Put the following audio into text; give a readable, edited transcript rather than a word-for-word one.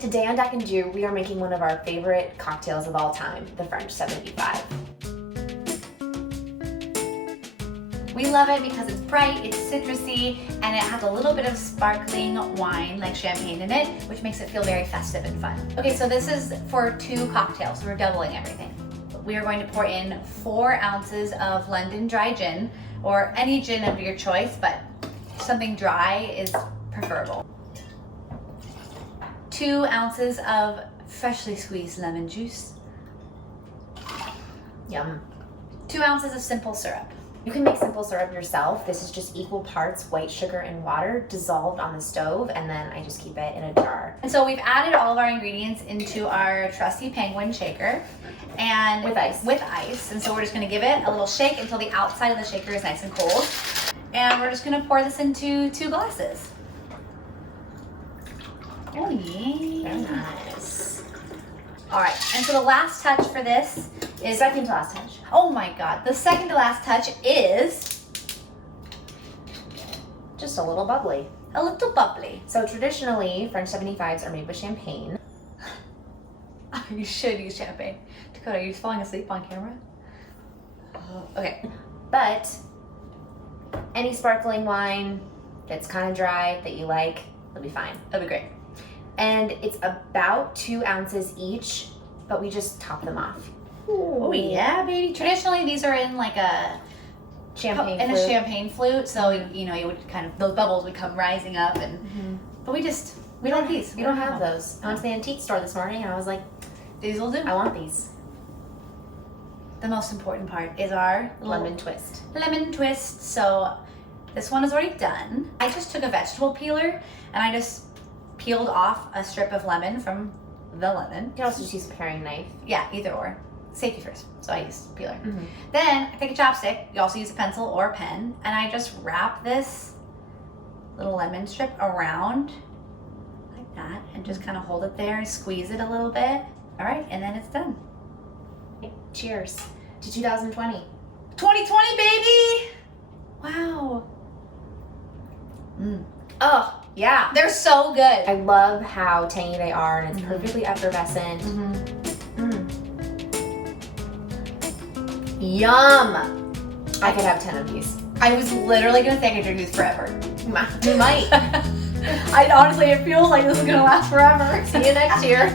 Today on Deck and Do, we are making one of our favorite cocktails of all time, the French 75. We love it because it's bright, it's citrusy, and it has a little bit of sparkling wine, like champagne in it, which makes it feel very festive and fun. Okay, so this is for 2 cocktails. We're doubling everything. We are going to pour in 4 ounces of London dry gin, or any gin of your choice, but something dry is preferable. 2 ounces of freshly squeezed lemon juice. Yum. 2 ounces of simple syrup. You can make simple syrup yourself. This is just equal parts white sugar and water dissolved on the stove, and then I just keep it in a jar. And so we've added all of our ingredients into our trusty Penguin shaker, and With ice. And so we're just gonna give it a little shake until the outside of the shaker is nice and cold. And we're just gonna pour this into 2 glasses. Oh yeah. Very nice. All right, and so the last touch for this is, Second to last touch. oh my God, the second to last touch is Just a little bubbly. a little bubbly. So traditionally, French 75s are made with champagne. You should use champagne. Dakota, are you falling asleep on camera? Okay. But any sparkling wine that's kind of dry that you like, it'll be fine. That'd be great. And it's about 2 ounces each, but we just top them off. Oh yeah, baby. Traditionally, these are in like a Champagne a flute. champagne flute, so you know you would kind of, those bubbles would come rising up, and but we don't have these. We don't have those. I went to the antique store this morning and I was like, These will do. I want these. The most important part is our Lemon twist. lemon twist. So this one is already done. I just took a vegetable peeler and I just peeled off a strip of lemon from the lemon. You can also just use a paring knife. Yeah, either or. Safety first. So I use peeler. Mm-hmm. Then I take a chopstick. You also use a pencil or a pen, and I just wrap this little lemon strip around like that, and just kind of hold it there and squeeze it a little bit. All right, and then it's done. Cheers to 2020. 2020, baby! Wow. Oh, yeah. They're so good. I love how tangy they are, and it's perfectly effervescent. Yum! I could have 10 of these. I was literally gonna say I could drink these forever. You might. Honestly, it feels like this is gonna last forever. See you next year.